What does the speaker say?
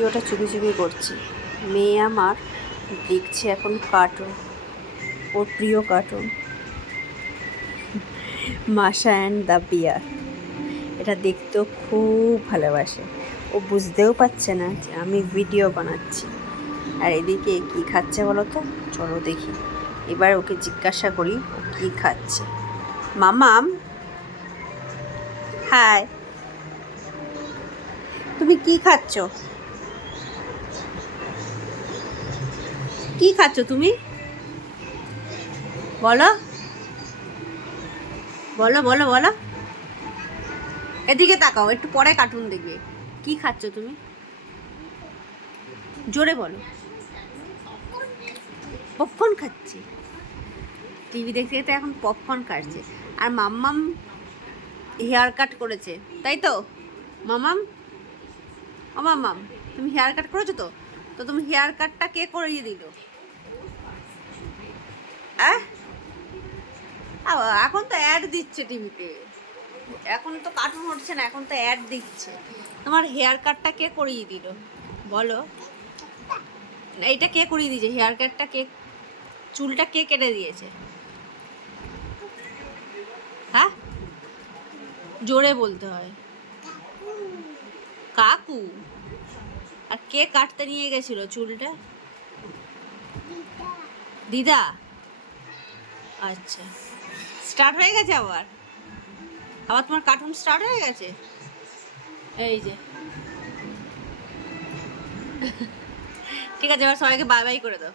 ভিডিওটা চুপি চুপি করছি। মেয়ে আমার দেখছে এখন কার্টুন, ওর প্রিয় কার্টুন মাশা অ্যান্ড দ্য বিয়ার। এটা দেখতেও খুব ভালোবাসে। ও বুঝতেও পারছে না যে আমি ভিডিও বানাচ্ছি। আর এদিকে কি খাচ্ছে বলো তো? চলো দেখি। এবার ওকে জিজ্ঞাসা করি ও কি খাচ্ছে। মামাম, হাই, তুমি কি খাচ্ছ? কি খাচ্ছ তুমি? বলো বলো বলো বলো। এদিকে তাকাও, একটু পরে কার্টুন দেখবে। কি খাচ্ছ তুমি? জোরে বলো। পপকর্ন খাচ্ছি। টিভি দেখতে দেখতে এখন পপকর্ন খাচ্ছে। আর মাম্মাম হেয়ার কাট করেছে, তাই তো? মামাম, ও মাম্মাম, তুমি হেয়ার কাট করেছো তো? তো তুমি হেয়ার কাটটা কে করিয়ে দিল? এখন তো অ্যাড দিচ্ছে টিভিতে। এখন তো কার্টুন হচ্ছে না, এখন তো অ্যাড দিচ্ছে। তোমার হেয়ার কাটটা কে করিয়ে দিল বলো? না, এটা কে করিয়ে দিয়েছে? হেয়ার কাটটা কে, চুলটা কে কেটে দিয়েছে? হ্যাঁ, জোরে বলতে হয়। কাকু। আর কে কাটতে নিয়ে গেছিল চুলটা? দিদা। আচ্ছা, স্টার্ট হয়ে গেছে আবার? আবার তোমার কার্টুন স্টার্ট হয়ে গেছে? এই যে, ঠিক আছে, এবার সবাইকে বাই বাই করে দাও।